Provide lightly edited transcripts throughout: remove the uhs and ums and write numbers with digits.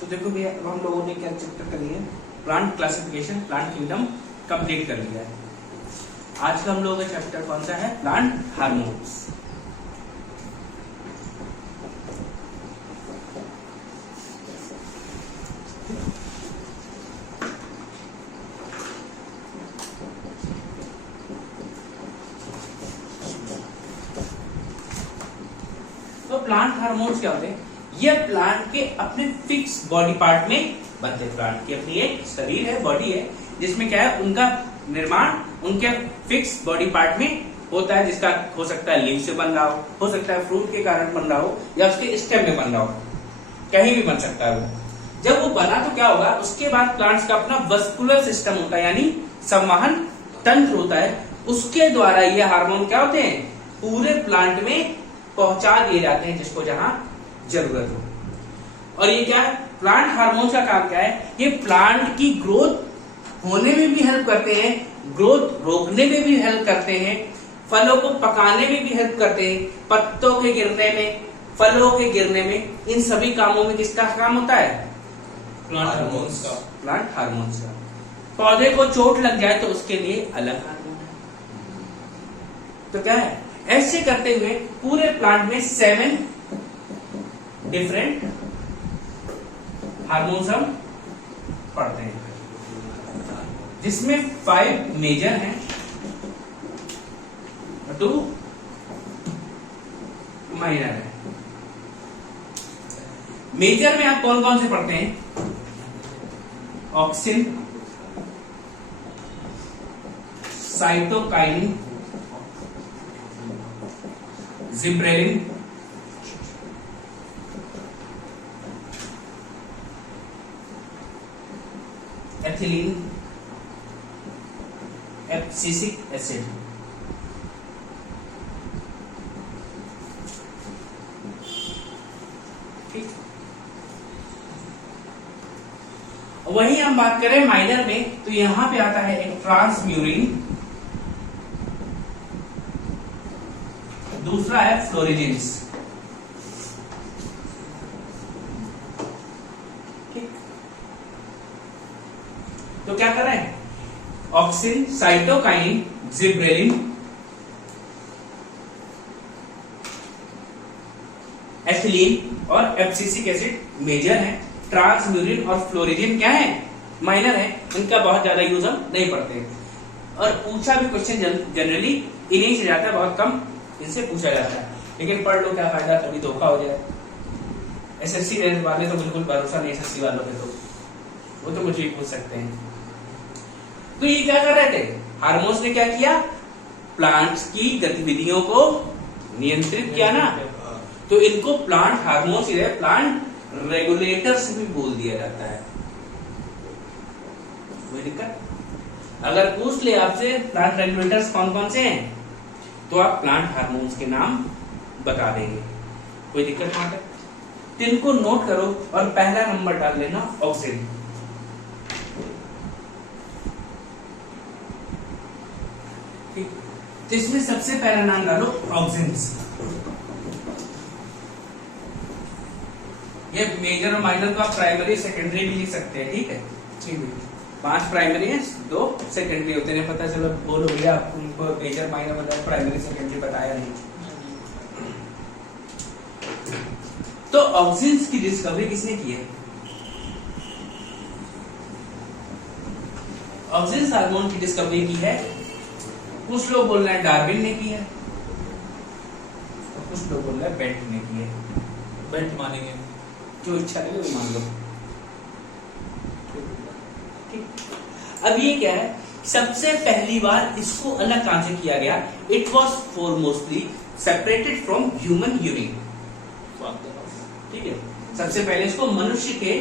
तो देखो भैया अब हम लोगों ने क्या चैप्टर कर लिया, plant classification, plant kingdom complete कर लिया है। आज का हम लोगों का चैप्टर कौन सा है, प्लांट हार्मोन्स। तो प्लांट हार्मोन्स क्या होते हैं, ये प्लांट के अपने फिक्स बॉडी पार्ट में बनते हैं। प्लांट की अपनी एक शरीर है, बॉडी है, जिसमें क्या है उनका निर्माण उनके फिक्स बॉडी पार्ट में होता है, जिसका हो सकता है लीव से बन रहा हो सकता है फ्रूट के कारण बन रहा हो, या उसके स्टेम में बन रहा हो, कहीं भी बन सकता है वो। जब वो बना तो क्या होगा, उसके बाद प्लांट्स का अपना वस्कुलर सिस्टम होता है, यानी संवहन तंत्र होता है, उसके द्वारा ये हार्मोन क्या होते हैं पूरे प्लांट में पहुंचा दिए जाते हैं, जिसको जहां जरूरत हो। और ये क्या है, प्लांट हार्मोन का काम क्या है, ये प्लांट की ग्रोथ होने में भी हेल्प करते हैं, ग्रोथ रोकने में भी हेल्प करते हैं, फलों को पकाने में भी हेल्प करते हैं, पत्तों के गिरने में, फलों के गिरने में, इन सभी कामों में किसका काम होता है, प्लांट हार्मोन्स का। प्लांट हार्मोन्स का। पौधे को चोट लग जाए तो उसके लिए अलग हार्मोन है। तो क्या है, ऐसे करते हुए पूरे प्लांट में 7 डिफरेंट हार्मोन्स हम पढ़ते हैं, जिसमें 5 मेजर हैं, 2 माइनर है। मेजर में आप कौन कौन से पढ़ते हैं, auxin, cytokinin, gibberellin, ethylene, abscisic acid. ठीक, वहीं हम बात करें माइनर में, तो यहां पे आता है एक ट्रांसम्यूरिन, दूसरा है फ्लोरिजिन्स। ठीक, तो क्या कर रहे हैं, ऑक्सिन, साइटोकाइनिन, जिब्रेलिन, एथिलीन और एब्सिसिक एसिड मेजर है, ट्रांसम्यूरिन और फ्लोरिजिन क्या है, माइनर है। इनका बहुत ज्यादा यूज हम नहीं पढ़ते, और पूछा भी क्वेश्चन जनरली इन्हीं से जाता है, बहुत कम इनसे पूछा जाता है, लेकिन पढ़ लो क्या फायदा, कभी धोखा हो जाए। एसएससी वाले तो बिल्कुल भरोसा नहीं, एसएससी वालों पे तो वो तो मुझे ही पूछ सकते हैं। तो ये क्या कर रहे थे, हार्मोन्स ने क्या किया, प्लांट्स की गतिविधियों को नियंत्रित किया ना, तो इनको प्लांट हार्मोन्स, प्लांट रेगुलेटर्स भी बोल दिया जाता है। कोई दिक्कत, अगर पूछ ले आपसे प्लांट रेगुलेटर्स कौन कौन से हैं, तो आप प्लांट हार्मोन्स के नाम बता देंगे, कोई दिक्कत वहां तक। तो इनको नोट करो और पहला नंबर डाल लेना ऑक्सिन। ठीक, तो इसमें सबसे पहला नाम डालो ऑक्सिन्स। ये मेजर और माइनर को आप प्राइमरी सेकेंडरी भी लिख सकते हैं, ठीक है। ठीक है, 5 प्राइमरी है, 2 सेकेंडरी होते हैं, पता चलो बोलो भैया उनको मेजर माइनर बताया, प्राइमरी सेकेंडरी बताया नहीं। तो ऑक्सिन्स की डिस्कवरी किसने की है, ऑक्सिन्स हार्मोन की डिस्कवरी की है, कुछ लोग बोल रहे हैं डार्विन ने की है, कुछ लोग बोल रहे हैं बेंट ने की है। बेंट मानेंगे, जो इच्छा है वो मान लो। ठीक, अब ये क्या है, सबसे पहली बार इसको अलग कहां से किया गया, it was foremostly separated from human urine. ठीक है, सबसे पहले इसको मनुष्य के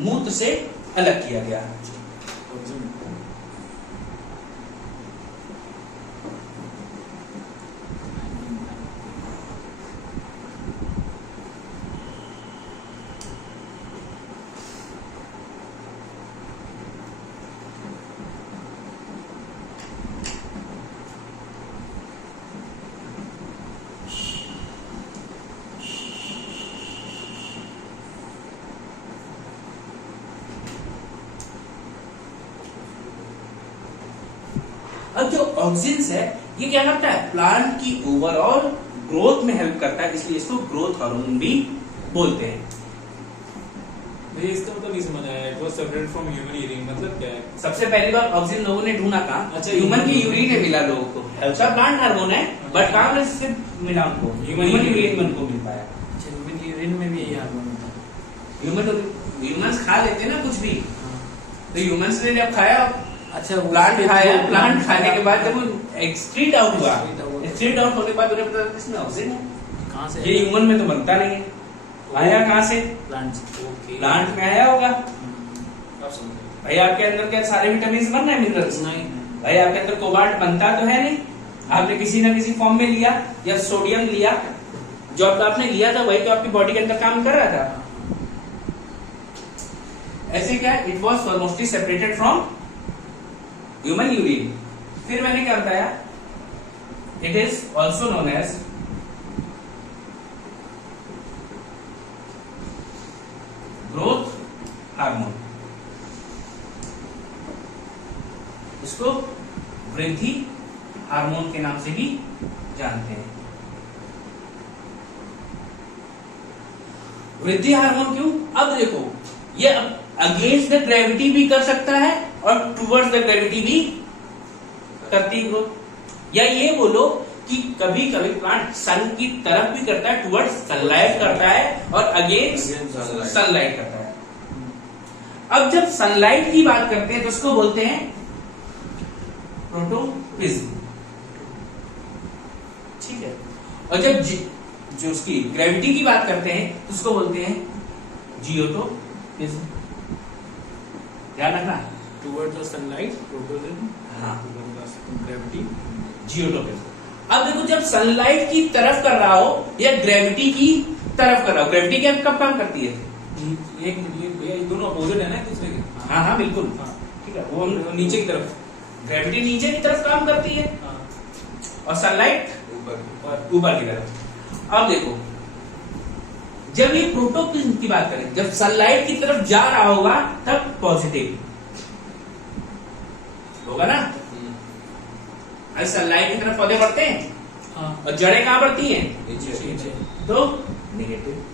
मूत्र से अलग किया गया। जो ऑक्सिन्स है ये क्या करता है, प्लांट की ओवरऑल ग्रोथ में हेल्प करता है, इसलिए इसको ग्रोथ हार्मोन भी बोलते हैं। भैया इसका मतलब नहीं समझ आया, it was separate from human urine, मतलब क्या है? सबसे पहली बार ऑक्सीजन लोगों ने ढूंढा कहाँ, अच्छा, ह्यूमन की human यूरिन में मिला लोगों को। अच्छा प्लांट हार्मोन है बट कहाँ में से मिला उनको, Human ह्यूमन urine यूरिन में उनको मिल पाया। ह्यूमन यूरिन में भी यही हार्मोन होता है। ह्यूमंस खा लेते हैं ना कुछ भी, तो ह्यूमंस ने जब खाया, अच्छा प्लांट खाया, प्लांट प्लांट खाने के बाद जब वो एक्सक्रीट आउट हुआ, Excrete out हुआ। एक्सक्रीट आउट होने के बाद उन्हें पता इसमें ऑक्सीजन है, कहाँ से? ये ह्यूमन में तो बनता नहीं है, आया कहाँ से, प्लांट से। ओके, प्लांट में आया होगा। अब समझ भाई आपके अंदर क्या सारे विटामिन बन रहे हैं, मिनरल्स नहीं भाई आपके अंदर कोबाल्ट बनता तो है नहीं, आपने किसी ना किसी फॉर्म में लिया, या सोडियम लिया, जो आपने लिया था वही तो आपकी बॉडी के अंदर काम कर रहा था। ऐसे क्या, it was mostly separated from human urine. फिर मैंने क्या बताया, it is also known as growth hormone, इसको वृद्धि हार्मोन के नाम से भी जानते हैं। वृद्धि हार्मोन क्यों, अब देखो ये अगेंस्ट द ग्रेविटी भी कर सकता है और टुवर्ड्स द ग्रेविटी भी करती है ग्रोथ। या ये बोलो कि कभी कभी प्लांट सन की तरफ भी करता है, टुवर्ड्स सनलाइट करता है, और अगेंस्ट सनलाइट करता है। अब जब सनलाइट की बात करते हैं तो उसको बोलते हैं प्रोटोप्लिज्म, ठीक है। और जब जो उसकी ग्रेविटी की बात करते हैं तो उसको बोलते हैं जियोटोप्लिज्म। ध्यान रखना, टुवर्ड्स द सनलाइट, प्रोटोप्लिज्म, हाँ, ग्रेविटी, जियोटोप्लिज्म। अब देखो जब सनलाइट की तरफ कर रहा हो या ग्रेविटी की तरफ कर रहा हो, ग्रेविटी क्या कब काम करती है, एक भैया ये दोनों अपोजिट है ना एक दूसरे के? हाँ हाँ बिल्कुल, हाँ, ठीक है। वो वो नीचे की तरफ। ग्रेविटी नीचे की तरफ काम करती है हाँ, और सनलाइट ऊपर। ऊपर की तरफ। अब देखो जब ये प्रोटोप्लिज्म की बात करें, जब सनलाइट की तरफ जा रहा होगा तब पॉजिटिव होगा ना, अरे सनलाइट की तरफ पौधे बढ़ते हैं हाँ, और जड़ें कहां बढ़ती हैं, नीचे। तो नेगेटिव।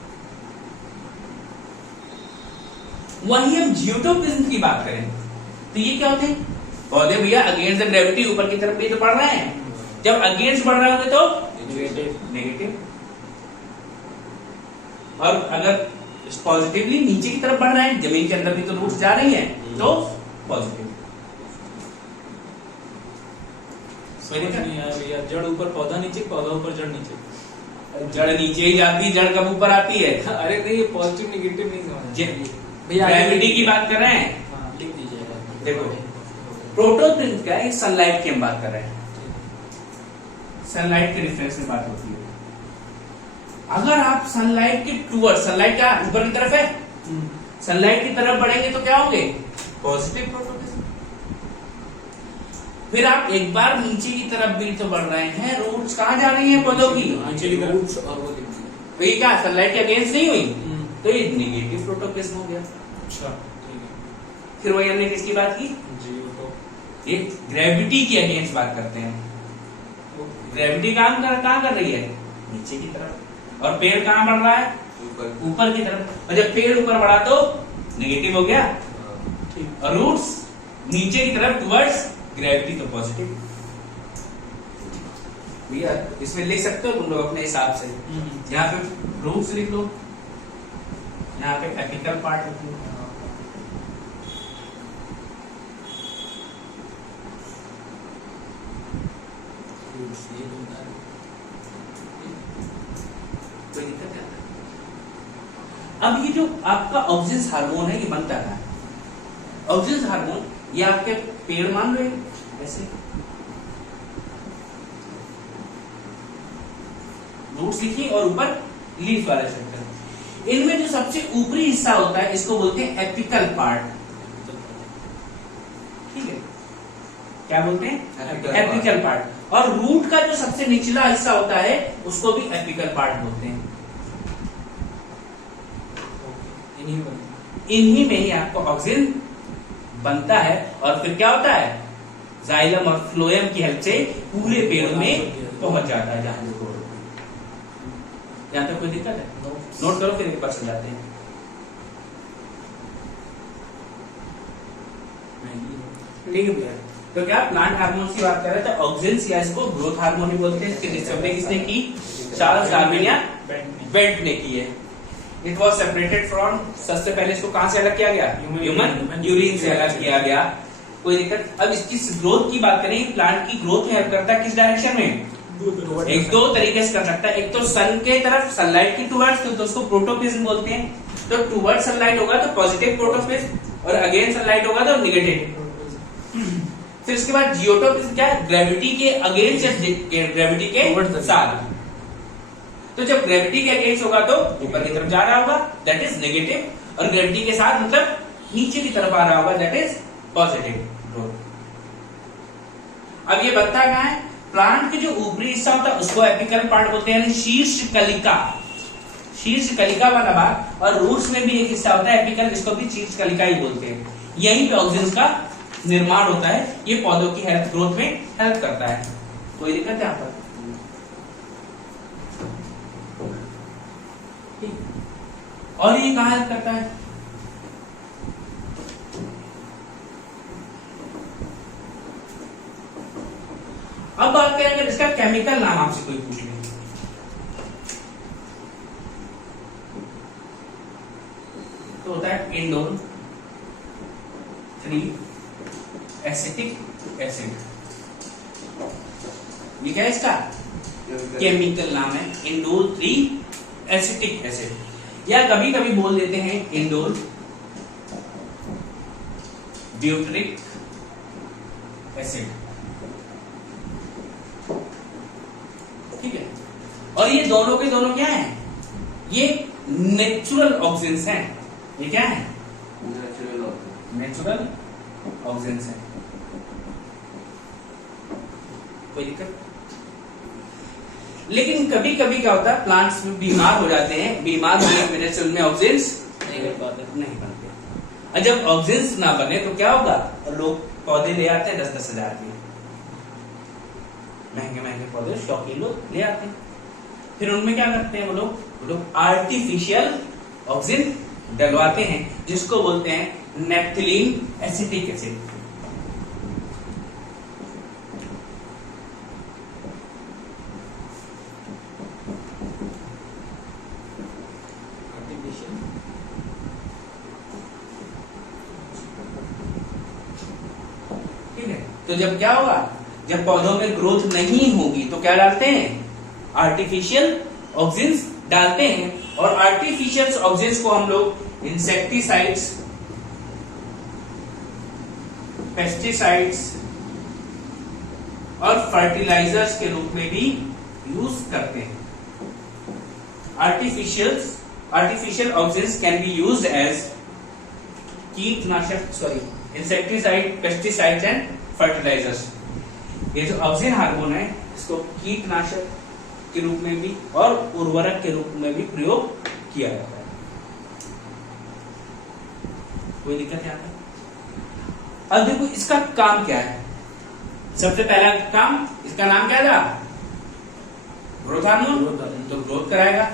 वही हम जियोटोप्लिज्म की बात करें तो ये क्या होते हैं, पौधे भैया अगेंस्ट द ग्रेविटी ऊपर की तरफ भी तो बढ़ रहे हैं, जब अगेंस्ट बढ़ रहे होंगे तो नेगेटिव, और अगर पॉजिटिवली नीचे की तरफ बढ़ रहे हैं, जमीन के अंदर भी तो रूट्स जा रही हैं, तो पॉजिटिव। समझ नहीं आया भैया, जड़ ऊपर पौधा नीचे, पौधा ऊपर जड़ नीचे। जड़ नीचे ही जाती है, जड़ कब ऊपर आती है, अरे नहीं, ये पॉजिटिव नेगेटिव नहीं समझ भैया ग्रेविटी की बात कर रहे हैं। हाँ, लिख दीजिएगा। देखो प्रोटोप्लिज्म क्या है, सनलाइट की हम बात कर रहे हैं, सनलाइट के रिफरेंस में बात होती है। अगर आप सनलाइट के टूवर्ड, सनलाइट क्या ऊपर की तरफ है, सनलाइट की तरफ बढ़ेंगे तो क्या होंगे, पॉजिटिव प्रोटोप्लिज्म। फिर आप एक बार नीचे की तरफ भी तो बढ़ रहे हैं, रूट्स कहां जा रही हैं पौधों की, नीचे की तरफ। रूट्स और वो लिख दीजिए। तो ये क्या सनलाइट के अगेंस्ट नहीं हुई, तो ये नेगेटिव प्रोटोप्लिज्म हो गया। अच्छा, ठीक है। फिर वही हमने किसकी बात की, जियो ये ग्रेविटी की अगेंस्ट बात करते हैं। ग्रेविटी काम कहां कर रही है, नीचे की तरफ, और पेड़ कहां बढ़ रहा है, ऊपर की तरफ। और जब पेड़ ऊपर बढ़ा तो नेगेटिव हो गया, ठीक। और रूट्स नीचे की तरफ टुवर्ड्स ग्रेविटी तो पॉजिटिव। भैया इसमें लिख सकते हो तुम लोग अपने हिसाब से, यहाँ पे रूट्स लिख लो, यहाँ पे एपिकल पार्ट लिख लो, कोई दिक्कत है। अब ये जो आपका ऑक्सिन हार्मोन है ये बनता है, ऑक्सिन हार्मोन ये आपके पेड़ मान लो ऐसे, रूट्स लिखिए और ऊपर लीफ वाला सेक्टर। इनमें जो सबसे ऊपरी हिस्सा होता है इसको बोलते हैं एपिकल पार्ट, ठीक है, क्या बोलते हैं, एपिकल पार्ट। और रूट का जो सबसे निचला हिस्सा होता है उसको भी एपिकल पार्ट बोलते हैं। इन्हीं में ही आपको ऑक्सिन बनता है, और फिर क्या होता है, जाइलम और फ्लोएम की हेल्प से पूरे पेड़ में पहुंच जाता है जहां देखो। यहाँ तक कोई दिक्कत है? नोट करो फिर एक बार समझाते हैं। ठीक है भैया, तो क्या प्लांट हार्मोन्स की बात कर रहे थे, ऑक्सिन्स या इसको ग्रोथ हार्मोन भी बोलते हैं। इसकी डिस्कवरी किसने की? चार्ल्स डार्विन या बेंट ने की है। इट वॉज सेपरेटेड फ्रॉम, सबसे पहले इसको कहां से अलग किया गया? ह्यूमन यूरिन से अलग किया गया। कोई दिक्कत? अब इसकी ग्रोथ की बात करें, प्लांट की ग्रोथ में हेल्प करता है किस डायरेक्शन में? एक दो तरीके से कर सकता है। एक तो सन के तरफ, सनलाइट की टुवर्ड्स, तो उसको प्रोटोफेज बोलते हैं। तो टुवर्ड्स सनलाइट होगा तो पॉजिटिव प्रोटोफेज, और अगेन सनलाइट होगा तो नेगेटिव। फिर इसके बाद जियोटोफेज क्या है? ग्रेविटी के अगेंस्ट या ग्रेविटी के साथ। तो जब ग्रेविटी के अगेंस्ट होगा तो ऊपर की तरफ जा रहा होगा, दैट इज नेगेटिव, और ग्रेविटी के साथ मतलब नीचे की तरफ आ रहा होगा, दैट इज पॉजिटिव ग्रोथ। अब ये बनता कहां है? प्लांट के जो ऊपरी हिस्सा होता है उसको एपिकल पार्ट बोलते हैं, शीर्ष कलिका, शीर्ष कलिका वाला भाग। और रूट्स में भी एक हिस्सा होता है एपिकल, जिसको भी शीर्ष कलिका ही बोलते हैं। यहीं पे ऑक्सीजन का निर्माण होता है। ये पौधों की हेल्थ ग्रोथ में हेल्प करता है। कोई दिक्कत है यहाँ पर? और ये कहां हेल्प करता है? अब बात करेंगे इसका केमिकल नाम आपसे कोई पूछ ले तो होता है इंडोल 3 एसिटिक एसिड। ये क्या है इसका केमिकल नाम है? इंडोल 3 एसिटिक एसिड, या कभी कभी बोल देते हैं इंडोल ब्यूटरिक एसिड। ठीक है, और ये दोनों के दोनों क्या हैं? ये नेचुरल ऑक्सीजेंस हैं। ये क्या है? नेचुरल ऑक्सीजेंस हैं। कोई दिक्कत? लेकिन कभी कभी क्या होता है, प्लांट्स बीमार हो जाते हैं, बीमार होने की वजह से उनमें ऑक्सीजेंस नहीं बनते। और जब ऑक्सीजेंस ना बने तो क्या होगा? लोग पौधे ले आते हैं 10-10 हजार के, महंगे महंगे पौधे शौकीन लोग ले आते हैं। फिर उनमें क्या करते हैं वो लोग आर्टिफिशियल ऑक्सीजन डलवाते हैं, जिसको बोलते हैं नेप्थिलीन एसिटिक एसिड। ठीक है, तो जब क्या होगा, जब पौधों में ग्रोथ नहीं होगी तो क्या डालते हैं? आर्टिफिशियल ऑक्सीजन डालते हैं। और आर्टिफिशियल ऑक्सीजन को हम लोग इंसेक्टिसाइड्स, पेस्टिसाइड्स और फर्टिलाइजर्स के रूप में भी यूज करते हैं। Artificial oxygen can be used as कीटनाशक, इंसेक्टिसाइड, पेस्टिसाइड्स एंड फर्टिलाइजर्स। ये जो ऑक्सीजन हार्मोन है इसको कीटनाशक के रूप में भी और उर्वरक के रूप में भी प्रयोग किया जाता है। कोई दिक्कत है? अब देखो इसका काम क्या है। सबसे पहला काम, इसका नाम क्या था? Growth hormone. तो ग्रोथ कराएगा,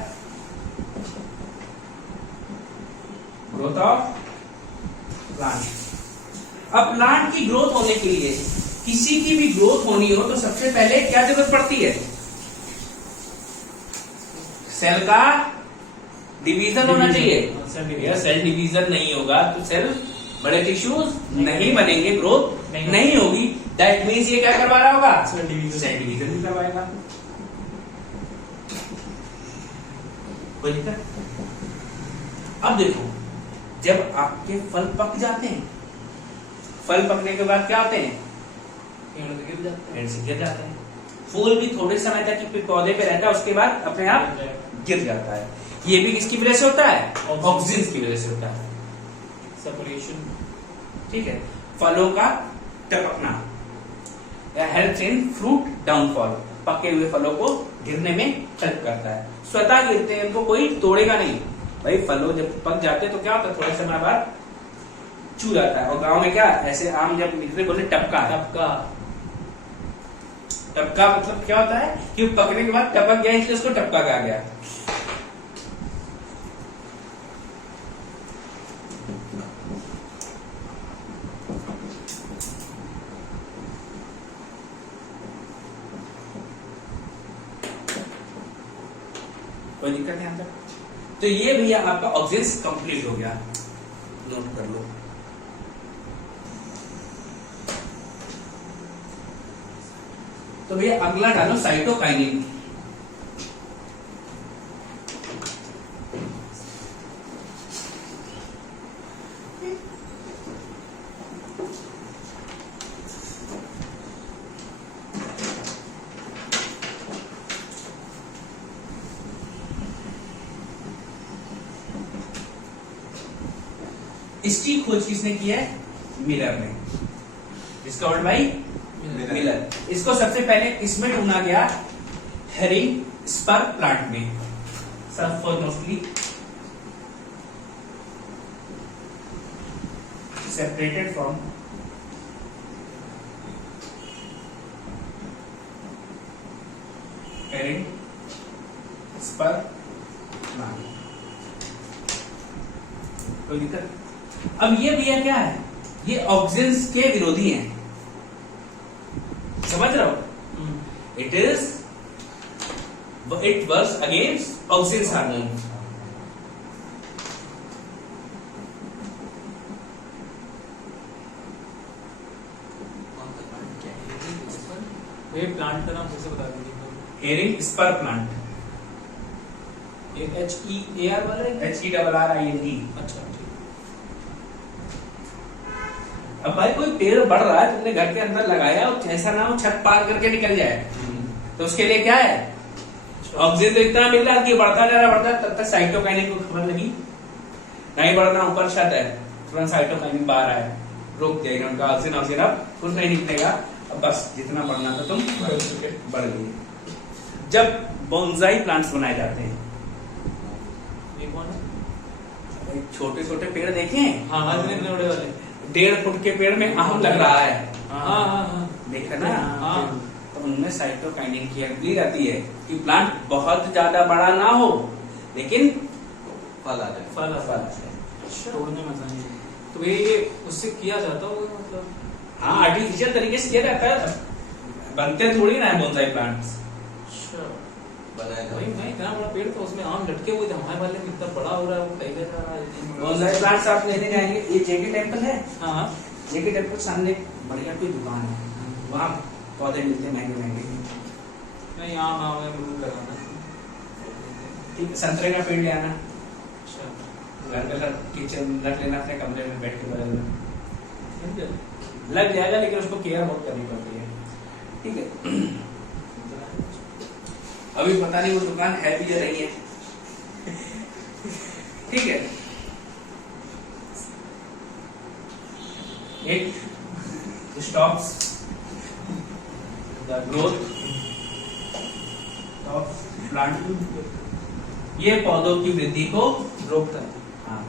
ग्रोथ ऑफ प्लांट। अब प्लांट की ग्रोथ होने के लिए, किसी की भी ग्रोथ होनी हो तो सबसे पहले क्या जरूरत पड़ती है? सेल का डिवीजन होना चाहिए। अगर सेल डिवीजन नहीं होगा तो सेल, बड़े टिश्यूज नहीं बनेंगे, ग्रोथ नहीं होगी। दैट मीन्स ये क्या करवा रहा होगा? सेल डिवीजन भी करवाएगा। कोई दिक्कत? अब देखो, जब आपके फल पक जाते हैं, फल पकने के बाद क्या होते हैं? पेड़ से गिर जाते हैं। फूल भी थोड़े समय तक पौधे पे रहता है, उसके बाद अपने आप गिर जाता है। ये भी किसकी वजह से होता है? ऑक्सीजन की वजह से होता है, सेपरेशन। ठीक है, फलों का टपकना हेल्प्स इन फ्रूट डाउनफॉल, पके हुए फलों को गिरने में हेल्प करता है। स्वतः गिरते हैं, उनको कोई तोड़ेगा नहीं। भाई फलों जब पक जाते हैं तो क्या होता है? थोड़े समय बाद छू जाता है। और गांव में क्या, ऐसे आम जब निकले बोले टपका है, टपका मतलब क्या होता है कि वो पकने के बाद टपक गया, इसलिए उसको टपका कहा गया। कोई दिक्कत है यहाँ तक? तो ये भैया आपका ऑक्सीजन कंप्लीट हो गया, नोट कर लो। तो भैया अगला डालो साइटोकाइनिन। इसकी खोज किसने की है? मिलर ने, डिस्कवर्ड बाय मिलर। इसको सबसे पहले इसमें ढूंढा गया हेरिंग स्पर प्लांट में, सब for mostly separated from herring spur plant. कोई दिक्कत? अब ये भैया क्या है? ये ऑक्सीजन के विरोधी हैं, समझ रहे हो? It works against oxygen hormone. ये प्लांट का नाम कैसे बता दीजिए? हेरिंग स्पर प्लांट, ये HEAR वाला है? HERRING। अच्छा ठीक। अब भाई कोई पेड़ बढ़ रहा है, तुमने घर के अंदर लगाया और ऐसा ना हो छत पार करके निकल जाए, तो उसके लिए क्या है? ऑक्सीजन तो इतना मिल रहा है कि बढ़ता जा रहा, तब तक साइटोकाइनिन को खबर लगी नहीं बढ़ना, ऊपर छत है, तुरंत साइटोकाइनिन बाहर आया, रोक दिया उनका ऑक्सीजन अब कुछ नहीं निकलेगा, अब बस जितना बढ़ना था तुम बढ़ गई। जब बोनसाई प्लांट्स बनाए जाते हैं, ये कौन है? छोटे छोटे पेड़ देखें, हाँ हाँ, इतने बड़े वाले। 1.5 फुट के पेड़ में अहम लग रहा है, हाँ हाँ हाँ देखा ना? हाँ। तो उनमें साइटोकाइनिन की एंट्री रहती है कि प्लांट बहुत ज्यादा बड़ा ना हो लेकिन फल आ जाए। फल आता है। तोड़ने में आसानी है। तो ये उससे किया जाता होगा मतलब? हाँ, आर्टिफिशियल तरीके से किया जाता है, बनते थोड़ी ना है बोनसाई प्लांट्स। अच्छा, बनाया भाई था। मैं इतना बड़ा पेड़ तो उसमें आम लटके हुए थे, हमारे वाले में इतना बड़ा हो रहा है, वो कैसे जा रहा है? बोनसाई प्लांट्स आप लेने जाएंगे, ये जेके टेम्पल है, हाँ जेके टेम्पल सामने बढ़िया कोई दुकान है, वहाँ पौधे मिलते हैं महंगे महंगे। नहीं, आम आम है, अमरूद लगाना। ठीक है, संतरे का पेड़ ले आना, अच्छा, घर का किचन रख लेना अपने कमरे में बैठ के बगल में, ठीक है। लग जाएगा, लेकिन उसको केयर बहुत करनी पड़ती है। ठीक है, अभी पता नहीं वो दुकान है भी या नहीं है। ठीक है, एक stops the growth of plant, ये पौधों की वृद्धि को रोकता है। हाँ,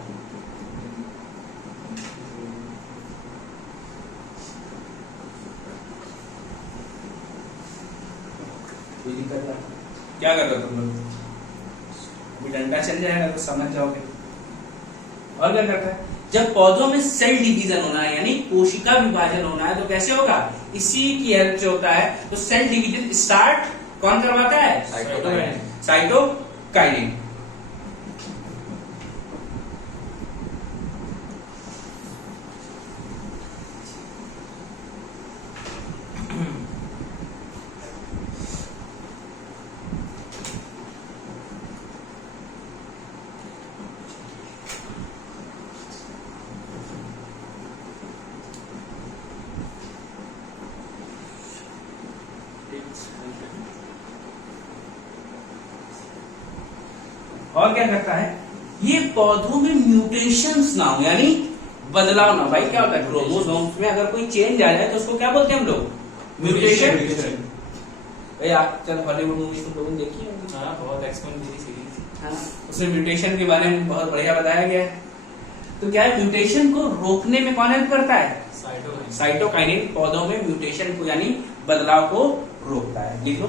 कोई दिक्कत है? क्या कर रहे हो तुम लोग? अभी डंडा चल जाएगा तो समझ जाओगे। और क्या करता है? जब पौधों में सेल डिवीजन होना है, यानी कोशिका विभाजन होना है, तो कैसे होगा? इसी की हेल्प से होता है। तो सेल डिवीजन स्टार्ट कौन करवाता है? साइटोकाइनिन। साइटोकाइनिन। और क्या करता है? ये पौधों में म्यूटेशंस ना हो, यानी बदलाव ना। भाई क्या होता है? क्रोमोसोम्स में अगर कोई चेंज आ जाए तो उसको क्या बोलते हैं हम लोग? म्यूटेशन। भाई आप चल हॉलीवुड मूवीज तुम लोगों ने देखी होंगी, हाँ, बहुत एक्सपेंड मेरी सीरीज। हाँ, उसमें म्यूटेशन के बारे में बहुत बढ़िया बताया गया है। तो क्या है, म्यूटेशन को रोकने में कौन हेल्प करता है? साइटोकाइनिन। साइटोकाइनिन पौधों में म्यूटेशन को यानी बदलाव को रोकता है। लिख लो।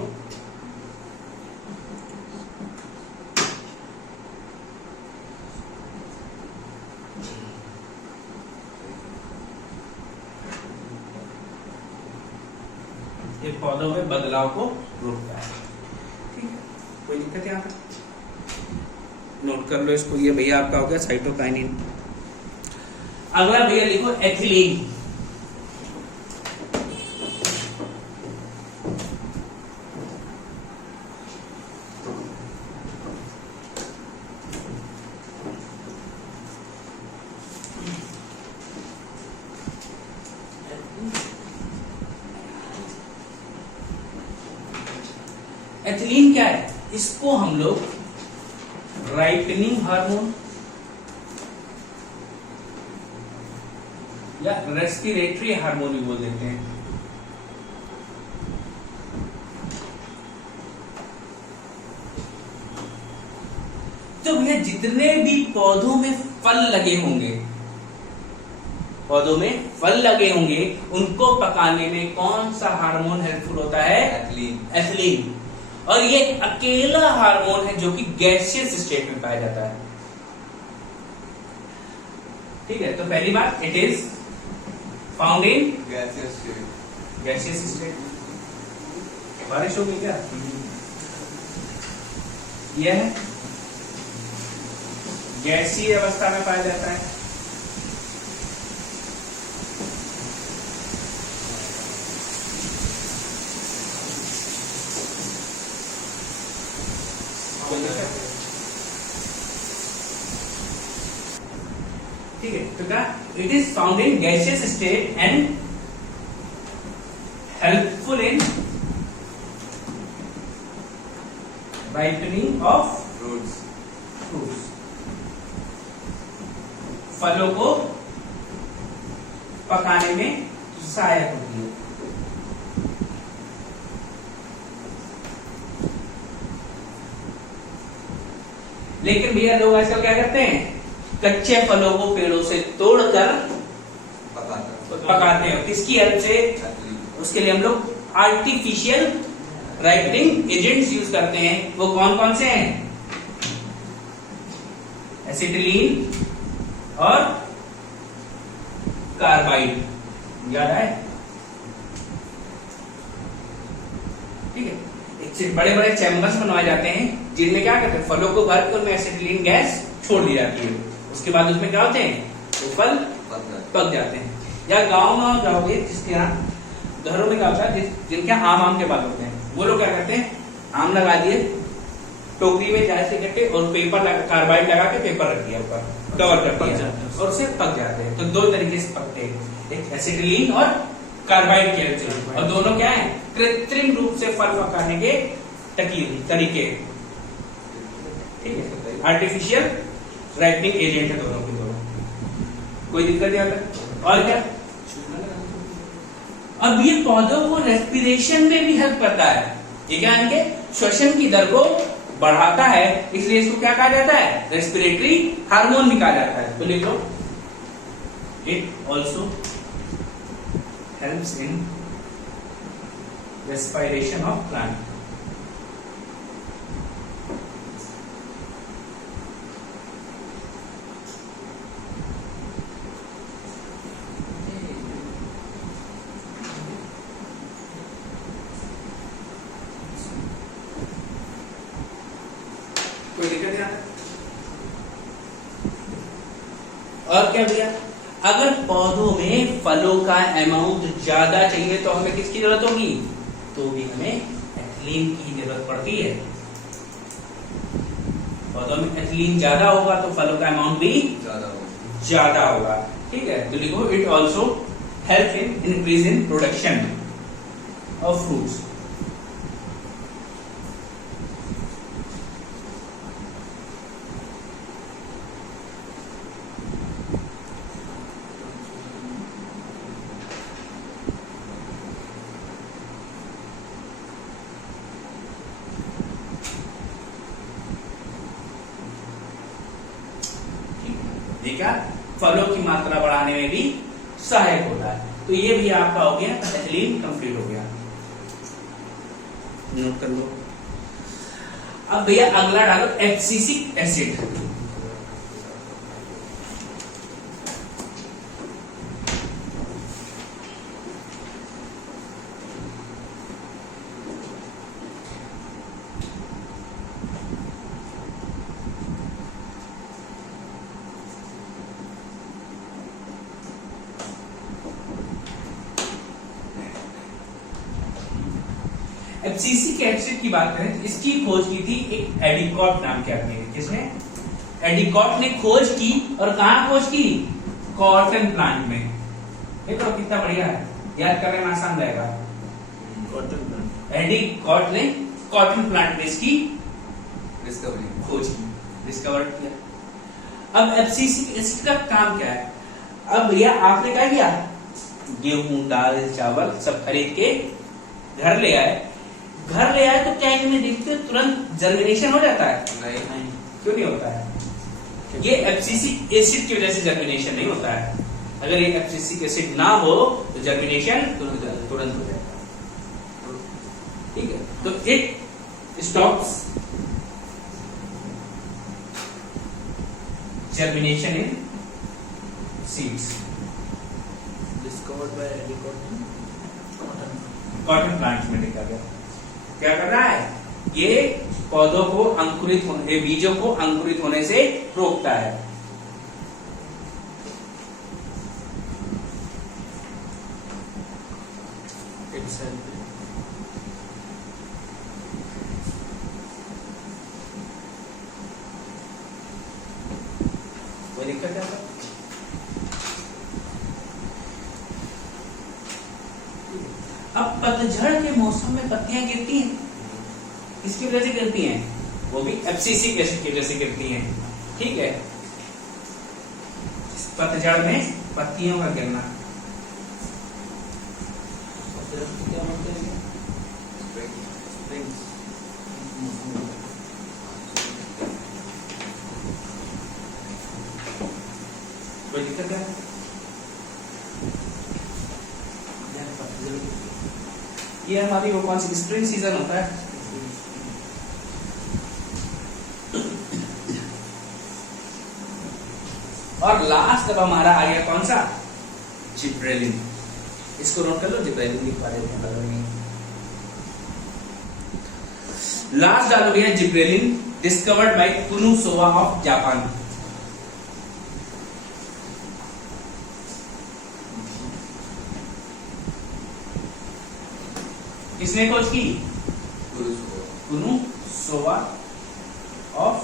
ये पौधों में बदलाव को रोकता है। ठीक है, कोई दिक्कत यहाँ पे? नोट कर लो इसको। ये भैया आपका हो गया साइटोकाइनिन। अगला भैया लिखो एथिलीन। एथिलीन क्या है? इसको हम लोग राइपनिंग हार्मोन या रेस्पिरेटरी हार्मोन भी बोल देते हैं। तो भैया जितने भी पौधों में फल लगे होंगे, पौधों में फल लगे होंगे, उनको पकाने में कौन सा हार्मोन हेल्पफुल होता है? एथिलीन। एथिलीन। और ये अकेला हार्मोन है जो कि गैसियस स्टेट में पाया जाता है। ठीक है, तो पहली बात, it is found in gaseous state. बारिश होगी क्या? यह गैसीय अवस्था में पाया जाता है। ठीक है, तो क्या? It is found in gaseous state and helpful in ripening of fruits. फलों को पकाने में सहायक होती है। लेकिन भैया लोग आजकल क्या करते हैं? कच्चे फलों को पेड़ों से तोड़कर पकाते हैं। किसकी हेल्प से? उसके लिए हम लोग आर्टिफिशियल राइपनिंग एजेंट्स यूज करते हैं। वो कौन कौन से हैं? एसिटिलीन और कार्बाइड। याद आए? ठीक है, एक बड़े बड़े चैम्बर्स बनवाए जाते हैं जिनमें क्या करते हैं? फलों को भर कर उनमें एसिटिलीन गैस छोड़ दी जाती है। उसके बाद उसमें क्या होते हैं? तो फल पक जाते हैं। या गांव में जाओगे जिसके यहाँ घरों में क्या होता है, जिनके आम के बाग होते हैं, वो लोग क्या करते हैं? आम लगा दिए टोकरी में जाए से करके और पेपर कार्बाइड लगा के पेपर रख दिया ऊपर, कवर कर दिया और उससे पक जाते हैं। तो दो तरीके से पकते हैं, एक एसिटिलीन और कार्बाइड के हेल्प से। और दोनों क्या है? कृत्रिम रूप से फल पकाने के तरीके। ठीक है, आर्टिफिशियल राइपनिंग एजेंट है दोनों के दोनों। कोई दिक्कत नहीं आता? और क्या? अब ये पौधों को रेस्पिरेशन में भी हेल्प करता है। ये क्या? इनके श्वसन की दर को बढ़ाता है, इसलिए इसको क्या कहा जाता है? रेस्पिरेटरी हार्मोन भी कहा जाता है। तो लिख लो, it also helps in respiration of plant. कोई दिक्कत नहीं आता? और क्या भैया? अगर पौधों में फलों का अमाउंट ज्यादा चाहिए तो हमें किसकी जरूरत होगी? तो भी हमें एथिलीन की जरूरत पड़ती है। पौधों में एथिलीन ज्यादा होगा तो फलों का अमाउंट भी ज्यादा होगा। ठीक है, तो लिखो, it also help in increase in production of fruits. क्या? फलों की मात्रा बढ़ाने में भी सहायक होता है। तो ये भी आपका हो गया, एथिलीन कंप्लीट हो गया। नोट कर लो। अब भैया अगला डालो एब्सिसिक एसिड। एब्सिसिक एसिड की बात करें, इसकी खोज की थी एक एडिकॉट नाम के आदमी ने। किसने? एडिकॉट ने खोज की, और कहां खोज की? कॉटन प्लांट में। देखो कितना बढ़िया है, याद करने में आसान रहेगा। Cotton plant. एडिकॉट ने कॉटन प्लांट में इसकी डिस्कवरी खोज की, डिस्कवर किया। अब एब्सिसिक एसिड का काम क्या है? अब भैया आपने क्या किया? गेहूं, दाल, चावल सब खरीद के घर ले आए। घर ले आए तो क्या इनमें देखते तुरंत जर्मिनेशन हो जाता है? नहीं। क्यों नहीं होता है? ये एब्सिसिक एसिड की वजह से जर्मिनेशन नहीं होता है। अगर ये एब्सिसिक एसिड ना हो तो जर्मिनेशन तुरंत हो जाएगा। ठीक है, तो it stops germination in seeds. Discovered by Addicott in cotton plant में देखा गया। क्या कर रहा है? ये पौधों को अंकुरित होने, बीजों को अंकुरित होने से रोकता है। कोई दिक्कत है? अब पतझड़ के मौसम में पत्तियां गिरती हैं, किसकी वजह से गिरती हैं? वो भी एब्सिसिक एसिड की वजह से गिरती हैं। ठीक है, पतझड़ में पत्तियों का गिरना। क्या बोलते हैं? कोई दिक्कत है? ये हमारी वो कौन सी स्प्रिंग सीजन होता है। और लास्ट अब हमारा आ गया कौन सा? जिब्रेलिन। इसको नोट कर लो, जिब्रेलिन के बारे में। लास्ट डालो भैया gibberellin, discovered by Kurosawa of Japan. किसने खोज की? Kurosawa of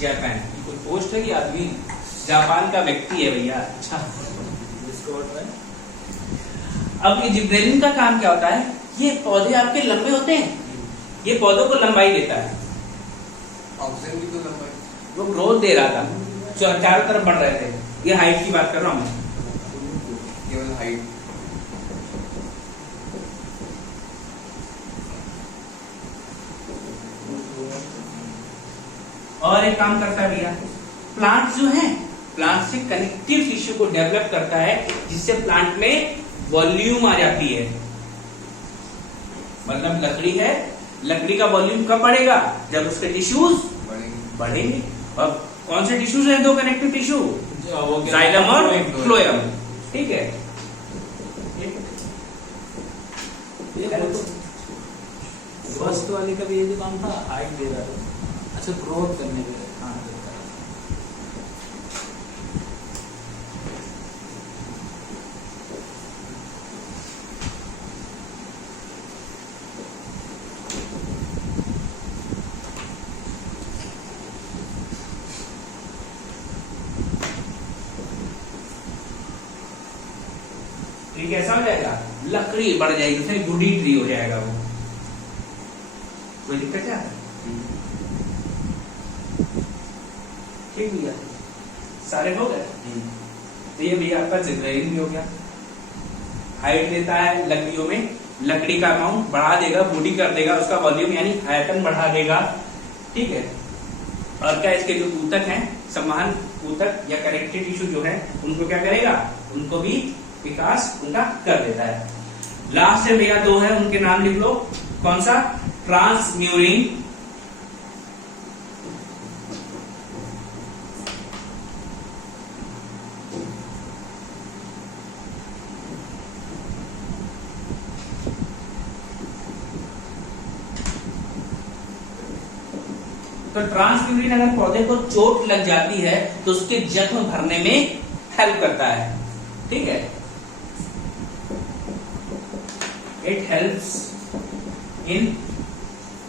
Japan. कोई पोस्ट है कि आदमी? जापान का व्यक्ति है भैया। अच्छा, डिस्कवर्ड बाय। अब ये जिब्रेलिन का काम क्या होता है? ये पौधे आपके लंबे होते हैं, ये पौधों को लंबाई देता है। ऑक्सीजन की तो लंबाई, वो ग्रोथ दे रहा था, चारों तरफ बढ़ रहे थे। ये हाइट की बात कर रहा हूं मैं। केवल हाइट। और एक काम करता है भैया, प्लांट जो है, प्लांट से कनेक्टिव टिश्यू को डेवलप करता है, जिससे प्लांट में वॉल्यूम आ जाती है। मतलब लकड़ी है, लकड़ी का वॉल्यूम कब बढ़ेगा? जब उसके टिश्यूज बढ़ेंगे। और कौन से टिश्यूज हैं? दो कनेक्टिव टिश्यू, जाइलम और फ्लोएम। ठीक है, फर्स्ट वाले का भी ये जो काम था, हाइट दे रहा था। अच्छा, ग्रोथ करने के लिए। हाँ, ट्री कैसा हो जाएगा? लकड़ी बढ़ जाएगी, उसमें वुडी ट्री हो जाएगा वो। कोई दिक्कत क्या है? ठीक भैया, सारे हो गए। तो ये भैया आपका जिब्रेलिन भी हो गया। हाइट देता है लकड़ियों में, लकड़ी का अमाउंट बढ़ा देगा, वुडी कर देगा, उसका वॉल्यूम यानी आयतन बढ़ा देगा। ठीक है, और क्या इसके जो ऊतक हैं, समान ऊतक या कनेक्टिव टिश्यू जो है, उनको क्या करेगा? उनको भी विकास उनका कर देता है। लास्ट में भैया दो है, उनके नाम लिख लो। कौन सा? ट्रांसम्यूरिन। तो ट्रांसम्यूरिन अगर पौधे को चोट लग जाती है तो उसके जख्म भरने में हेल्प करता है, ठीक है। It helps in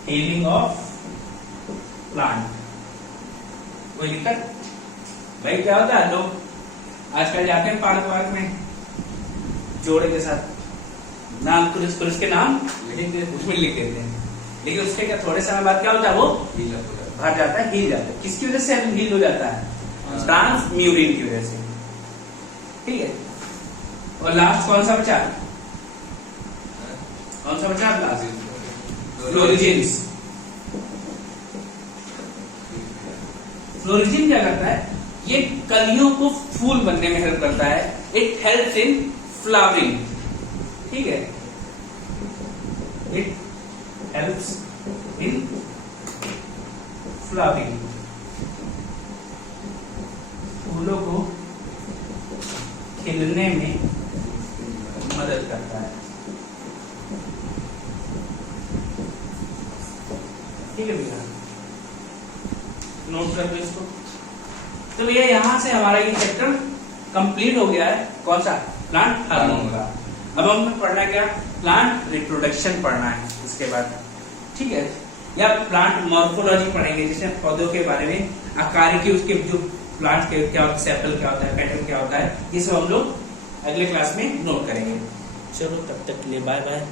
healing of plant. कोई दिक्कत? भाई क्या होता है, लोग आजकल जाते हैं पार्क वार्क में जोड़े के साथ नाम पुलिस के नाम उसमें लिख देते हैं, लेकिन उसके क्या थोड़े समय बाद क्या होता है, वो भर जाता है, हील जाता है। किसकी वजह से हील हो जाता है? ट्रांसम्यूरिन की वजह से, ठीक है। और लास्ट कौन सा बचा? कौन सा बचा लास्ट? फ्लोरिजिन्स। फ्लोरिजिन क्या करता है? ये कलियों को फूल बनने में हेल्प करता है। इट हेल्प्स इन फ्लावरिंग, ठीक है। इट हेल्प्स इन फ्लावरिंग, फूलों को खिलने में मदद करता है, ठीक है भैया। नोट कर दो इसको। तो भैया यहां से हमारा ये चैप्टर कंप्लीट हो गया है। कौन सा? प्लांट हार्मोन का। अब हमें पढ़ना क्या? प्लांट रिप्रोडक्शन पढ़ना है इसके बाद, ठीक है। या प्लांट मॉर्फोलॉजी पढ़ेंगे, जैसे पौधों के बारे में, आकार की, उसके जो प्लांट के क्या होता है, सेपल क्या होता है, पेटल क्या होता है, ये सब हम लोग अगले क्लास में नोट करेंगे। चलो तब तक के लिए बाय बाय।